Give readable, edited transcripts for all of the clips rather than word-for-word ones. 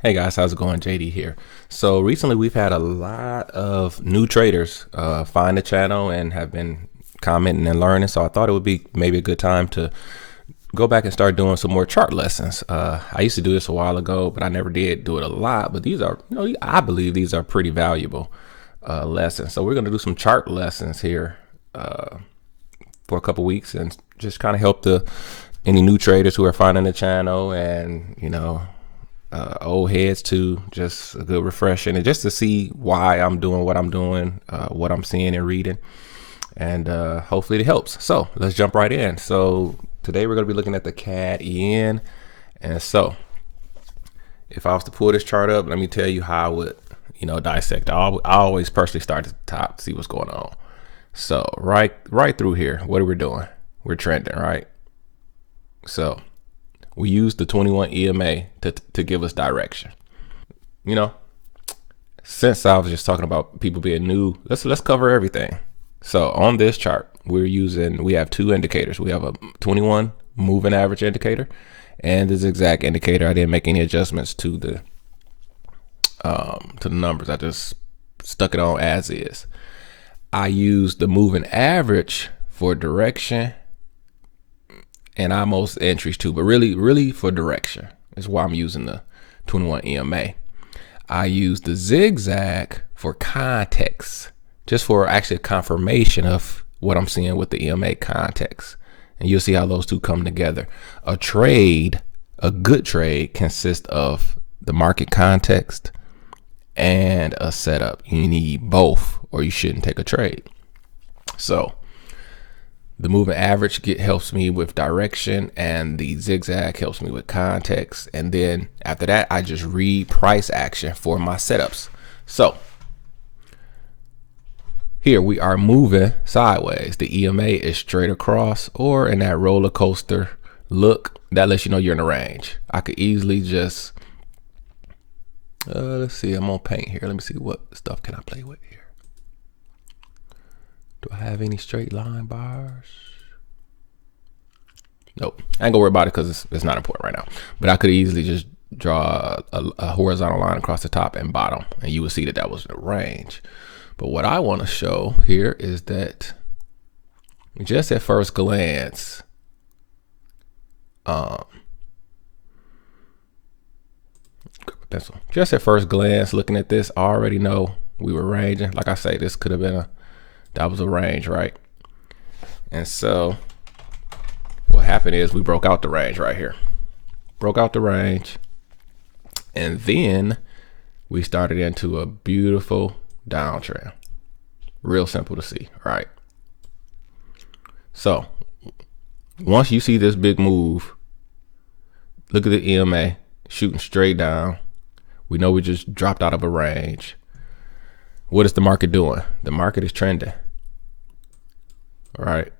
Hey guys, how's it going? JD here. So recently we've had a lot of new traders find the channel and have been commenting and learning. So I thought it would be maybe a good time to go back and start doing some more chart lessons. I used to do this a while ago, but I never did do it a lot. But these are, I believe these are pretty valuable lessons. So we're going to do some chart lessons here for a couple weeks and just kind of help any new traders who are finding the channel and old heads to just a good refreshing and just to see why I'm doing what I'm doing, what I'm seeing and reading, and hopefully it helps. So let's jump right in. So today we're going to be looking at the CAD EN. And so if I was to pull this chart up, let me tell you how I would, dissect. I always personally start at the top to see what's going on. So right through here, what are we doing? We're trending, right? So we use the 21 EMA to give us direction. Since I was just talking about people being new, let's cover everything. So on this chart, we have two indicators. We have a 21 moving average indicator and the zigzag indicator. I didn't make any adjustments to the numbers. I just stuck it on as is. I used the moving average for direction, and I most entries too, but really for direction is why I'm using the 21 EMA. I use the zigzag for context, just for actually confirmation of what I'm seeing with the EMA context. And you'll see how those two come together. A good trade consists of the market context and a setup. You need both or you shouldn't take a trade. So the moving average helps me with direction, and the zigzag helps me with context. And then after that, I just read price action for my setups. So here we are moving sideways. The EMA is straight across or in that roller coaster look. That lets you know you're in a range. I could easily just, let's see, I'm on paint here. Let me see what stuff can I play with here. Do I have any straight line bars? Nope. I ain't gonna worry about it because it's not important right now. But I could easily just draw a horizontal line across the top and bottom, and you would see that was the range. But what I want to show here is that just at first glance, pencil. Just at first glance, looking at this, I already know we were ranging. Like I say, this could have been that was a range, right? And so what happened is we broke out the range right here. Broke out the range. And then we started into a beautiful downtrend. Real simple to see, right? So once you see this big move, look at the EMA shooting straight down. We know we just dropped out of a range. What is the market doing? The market is trending. All right.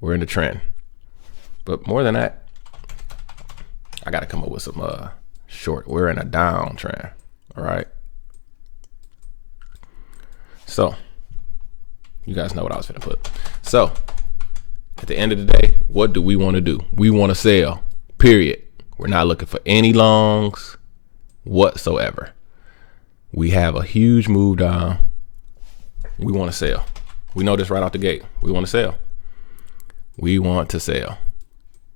We're in the trend. But more than that, I got to come up with some we're in a downtrend. All right. So you guys know what I was going to put. So at the end of the day, what do we want to do? We want to sell, period. We're not looking for any longs whatsoever. We have a huge move down. We want to sell. We know this right out the gate. We want to sell. We want to sell.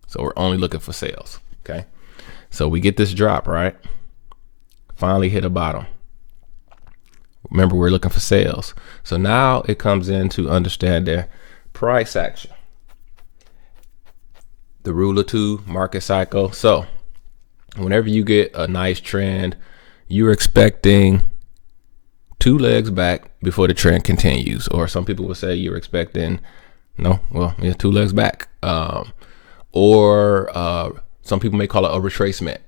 So we're only looking for sales. Okay. So we get this drop, right? Finally hit a bottom. Remember, we're looking for sales. So now it comes into understanding price action. The rule of two, market cycle. So whenever you get a nice trend, you're expecting two legs back before the trend continues. Or some people will say you're expecting, two legs back. Or some people may call it a retracement.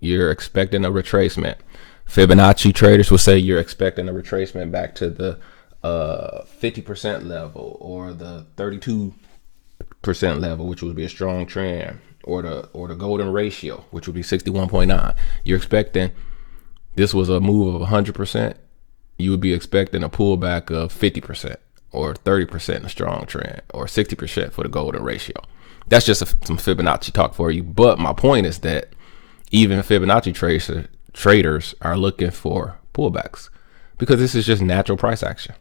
You're expecting a retracement. Fibonacci traders will say you're expecting a retracement back to the 50% level or the 32% level, which would be a strong trend, or the golden ratio, which would be 61.9. You're expecting this was a move of 100%. You would be expecting a pullback of 50% or 30% in a strong trend or 60% for the golden ratio. That's just some Fibonacci talk for you. But my point is that even Fibonacci traders are looking for pullbacks because this is just natural price action.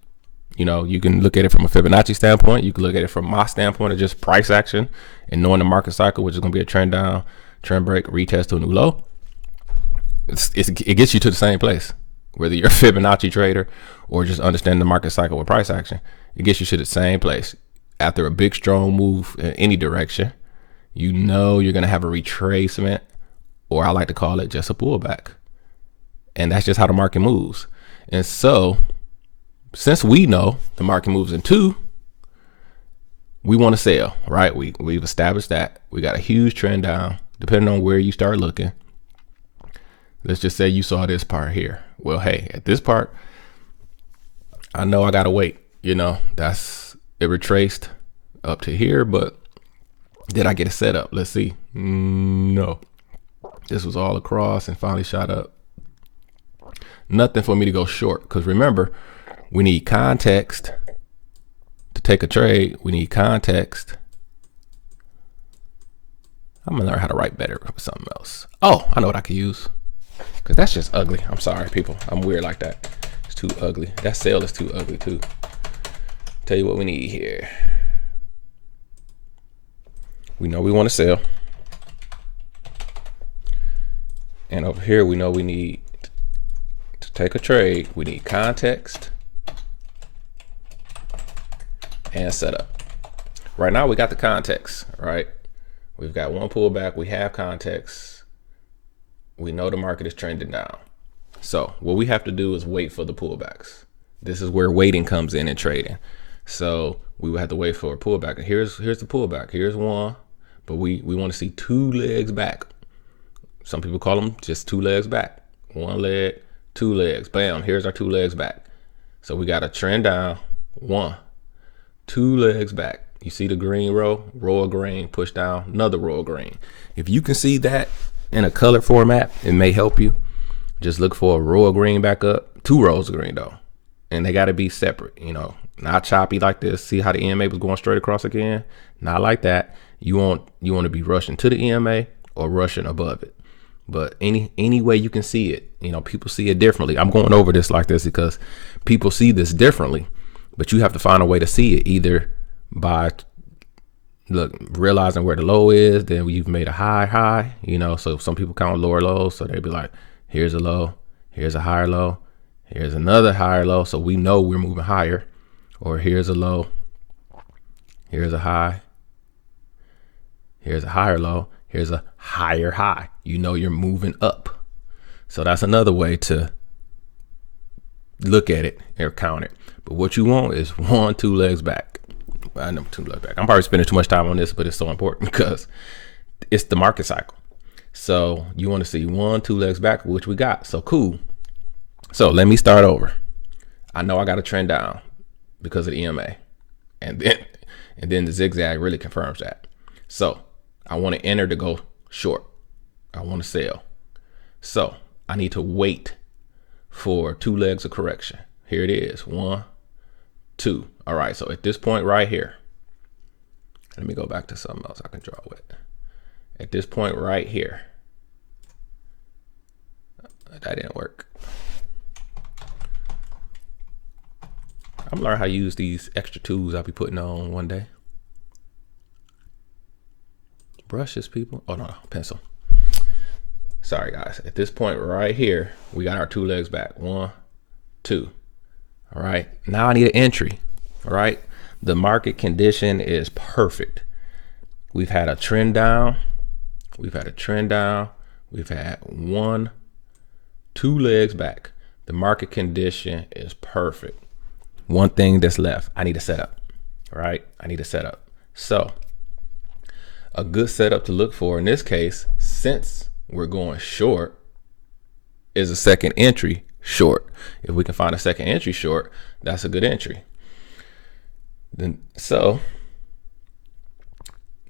You know, you can look at it from a Fibonacci standpoint. You can look at it from my standpoint of just price action and knowing the market cycle, which is going to be a trend down, trend break, retest to a new low. It gets you to the same place, whether you're a Fibonacci trader or just understanding the market cycle with price action. It gets you to the same place. After a big, strong move in any direction, you know you're going to have a retracement, or I like to call it just a pullback. And that's just how the market moves. And so, since we know the market moves in two, we want to sell, right? We've established that. We got a huge trend down, depending on where you start looking. Let's just say you saw this part here. Well, hey, at this part, I know I got to wait. You know, it retraced up to here, but did I get it set up? Let's see. No. This was all across and finally shot up. Nothing for me to go short, because remember, we need context to take a trade. We need context. I'm gonna learn how to write better with something else. Oh, I know what I could use, because that's just ugly. I'm sorry, people. I'm weird like that. It's too ugly. That sale is too ugly too. Tell you what we need here. We know we want to sell. And over here, we know we need to take a trade. We need context and setup. Right now, we got the context, right? We've got one pullback. We have context. We know the market is trending down. So what we have to do is wait for the pullbacks. This is where waiting comes in trading. So we would have to wait for a pullback. And here's the pullback. Here's one, but we want to see two legs back. Some people call them just two legs back. One leg, two legs. Bam, here's our two legs back. So we got a trend down, one, two legs back. You see the green row of green, push down, another row of green. If you can see that in a color format, it may help you. Just look for a row of green back up, two rows of green though. And they gotta be separate, you know, not choppy like this. See how the EMA was going straight across again? Not like that. You want to be rushing to the EMA or rushing above it. But any way you can see it, you know, people see it differently. I'm going over this like this because people see this differently, but you have to find a way to see it either by realizing where the low is, then you've made a high, you know, so some people count lower lows. So they'd be like, here's a low, here's a higher low, here's another higher low. So we know we're moving higher. Or here's a low, here's a high, here's a higher low, here's a higher high. You know you're moving up. So that's another way to look at it or count it. But what you want is one, two legs back. I know two legs back. I'm probably spending too much time on this, but it's so important because it's the market cycle. So you want to see one, two legs back, which we got. So cool. So let me start over. I know I got a trend down because of the EMA. And then the zigzag really confirms that. So I want to enter to go short. I want to sell. So I need to wait for two legs of correction. Here it is. One, two. All right. So at this point right here, let me go back to something else I can draw with. At this point right here, that didn't work. I'm learning how to use these extra tools I'll be putting on one day. Brushes, people. Oh, no, pencil. Sorry, guys. At this point right here, we got our two legs back. One, two. All right. Now I need an entry. All right. The market condition is perfect. We've had a trend down. We've had a trend down. We've had one, two legs back. The market condition is perfect. One thing that's left, I need a setup. All right. I need a setup. So a good setup to look for in this case, since we're going short, is a second entry short. If we can find a second entry short, that's a good entry. Then so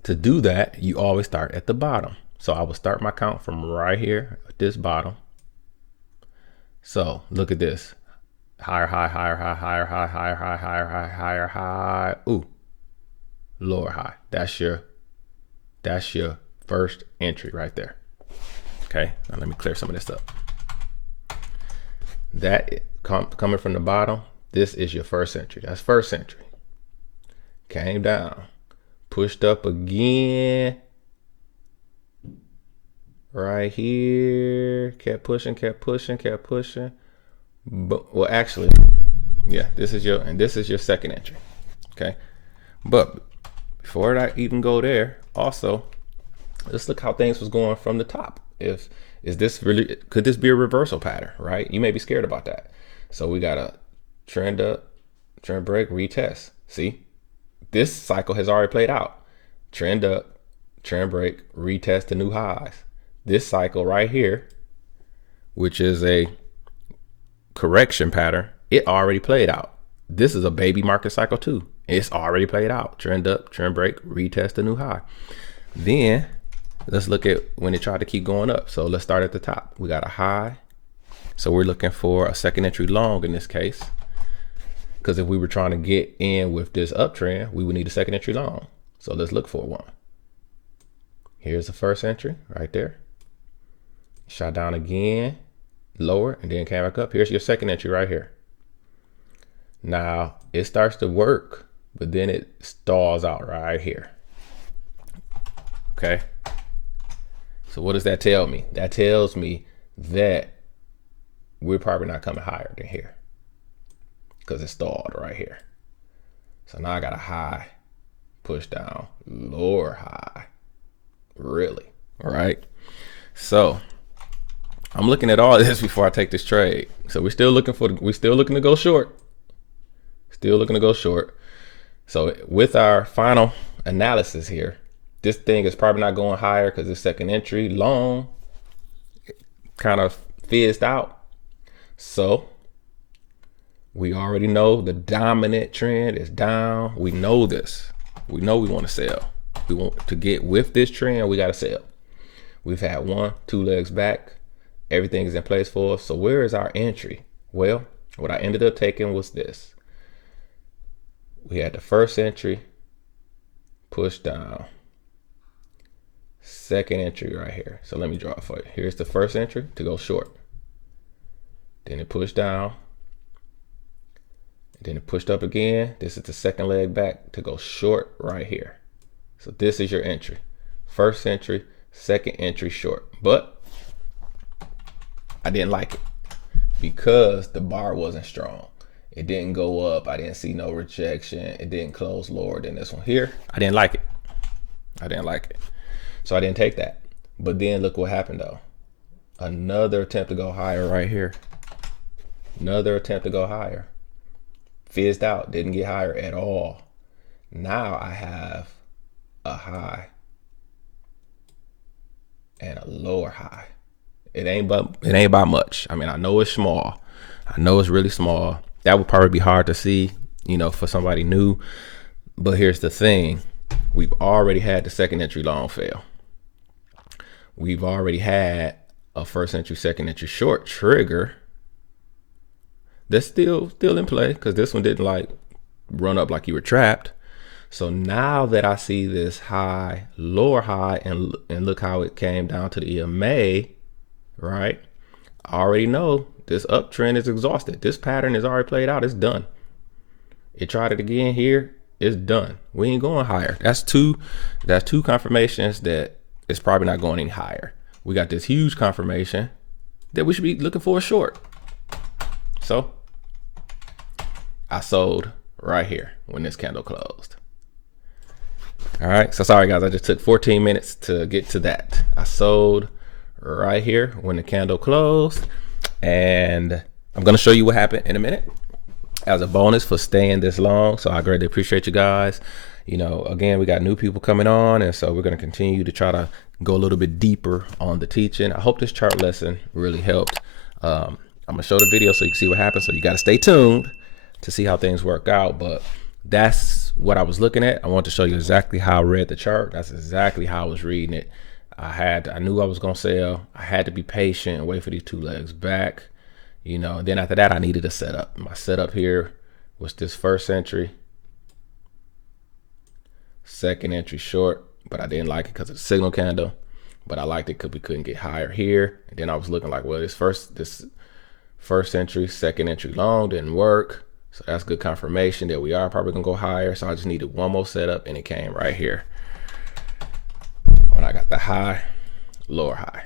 to do that, you always start at the bottom. So I will start my count from right here at this bottom. So look at this. Higher high, higher high, higher high, higher high, higher high, higher high. Ooh, lower high. That's your first entry right there. Okay, now let me clear some of this up. That coming from the bottom, this is your first entry. That's first entry. Came down, pushed up again, right here, kept pushing. But well, actually, yeah, this is your second entry. Okay, but before I even go there, also let's look how things was going from the top. Could this be a reversal pattern, right? You may be scared about that. So we got a trend up, trend break, retest. See, this cycle has already played out. Trend up, trend break, retest to new highs. This cycle right here, which is a correction pattern, it already played out. This is a baby market cycle too. It's already played out. Trend up, trend break, retest a new high. Then let's look at when it tried to keep going up. So let's start at the top. We got a high. So we're looking for a second entry long in this case, because if we were trying to get in with this uptrend, we would need a second entry long. So let's look for one. Here's the first entry right there. Shot down again, lower, and then came back up. Here's your second entry right here. Now it starts to work, but then it stalls out right here. Okay. So what does that tell me? That tells me that we're probably not coming higher than here, because it stalled right here. So now I got a high, push down, lower high, really, all right? So I'm looking at all this before I take this trade. So we're still looking to go short. Still looking to go short. So with our final analysis here, this thing is probably not going higher because it's second entry long kind of fizzed out. So we already know the dominant trend is down. We know this. We know we want to sell. We want to get with this trend. We got to sell. We've had 1, 2 legs back. Everything is in place for us. So where is our entry? Well, what I ended up taking was this. We had the first entry, push down. Second entry right here. So let me draw it for you. Here's the first entry to go short. Then it pushed down. And then it pushed up again. This is the second leg back to go short right here. So this is your entry. First entry, second entry short. But I didn't like it because the bar wasn't strong. It didn't go up. I didn't see no rejection. It didn't close lower than this one here. I didn't like it. So I didn't take that. But then look what happened though. Another attempt to go higher right here. Another attempt to go higher. Fizzed out, didn't get higher at all. Now I have a high and a lower high. It ain't about much. I mean, I know it's small. I know it's really small. That would probably be hard to see, for somebody new. But here's the thing. We've already had the second entry long fail. We've already had a first entry, second entry short trigger. That's still in play because this one didn't run up like you were trapped. So now that I see this high, lower high, and look how it came down to the EMA, right? I already know this uptrend is exhausted. This pattern is already played out. It's done. It tried it again here. It's done. We ain't going higher. That's two confirmations that it's probably not going any higher. We got this huge confirmation that we should be looking for a short. So I sold right here when this candle closed. All right, so sorry guys, I just took 14 minutes to get to that. I sold right here when the candle closed, and I'm gonna show you what happened in a minute as a bonus for staying this long. So I greatly appreciate you guys. Again, we got new people coming on, and so we're gonna continue to try to go a little bit deeper on the teaching. I hope this chart lesson really helped. I'm gonna show the video so you can see what happens. So you gotta stay tuned to see how things work out, but that's what I was looking at. I want to show you exactly how I read the chart. That's exactly how I was reading it. I knew I was gonna sell. I had to be patient and wait for these 2 legs back. And then after that, I needed a setup. My setup here was this first entry, second entry short, but I didn't like it because of the signal candle. but I liked it because we couldn't get higher here. And then I was looking like, well, this first entry, second entry long didn't work. So that's good confirmation that we are probably gonna go higher. So I just needed one more setup, and it came right here when I got the high, lower high.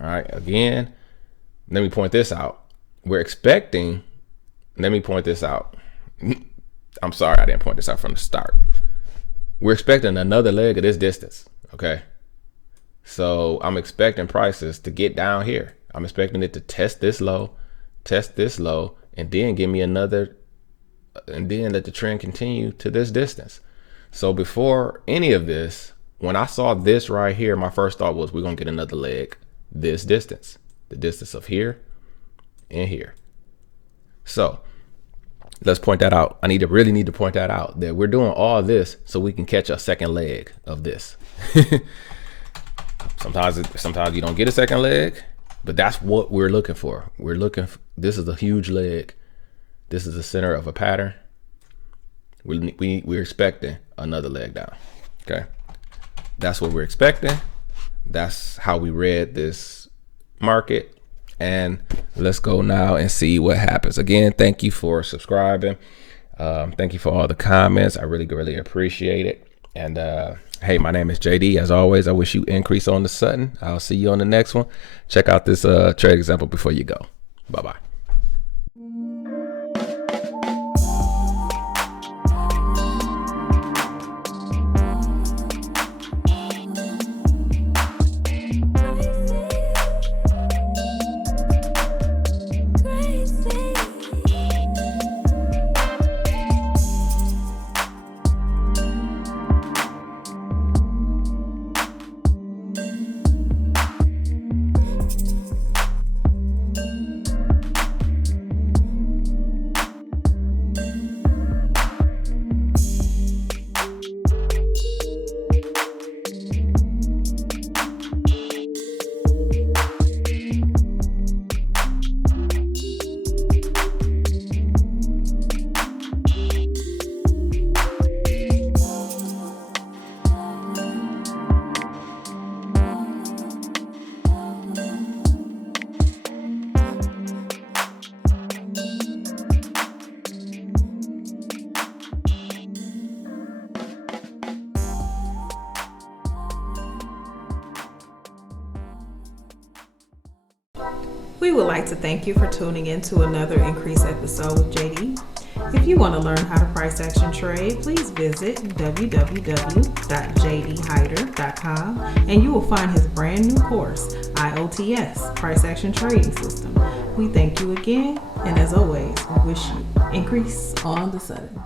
All right, again, let me point this out. We're expecting, let me point this out. I'm sorry I didn't point this out from the start. We're expecting another leg of this distance, okay? So I'm expecting prices to get down here. I'm expecting it to test this low, and then give me another, and then let the trend continue to this distance. So before any of this, when I saw this right here, my first thought was we're gonna get another leg this distance, the distance of here and here. So let's point that out. I really need to point that out, that we're doing all this so we can catch a second leg of this. Sometimes you don't get a second leg, but that's what we're looking for. This is a huge leg. This is the center of a pattern. We're expecting another leg down. Okay, that's what we're expecting. That's how we read this market. And let's go now and see what happens. Again, thank you for subscribing. Thank you for all the comments. I really appreciate it. And hey, my name is JD. As always, I wish you increase on the Sutton. I'll see you on the next one. Check out this trade example before you go. Bye-bye. We would like to thank you for tuning in to another Increase episode with JD. If you want to learn how to price action trade, please visit www.jdhyder.com and you will find his brand new course, IOTS, Price Action Trading System. We thank you again, and as always, we wish you increase on the Sutton.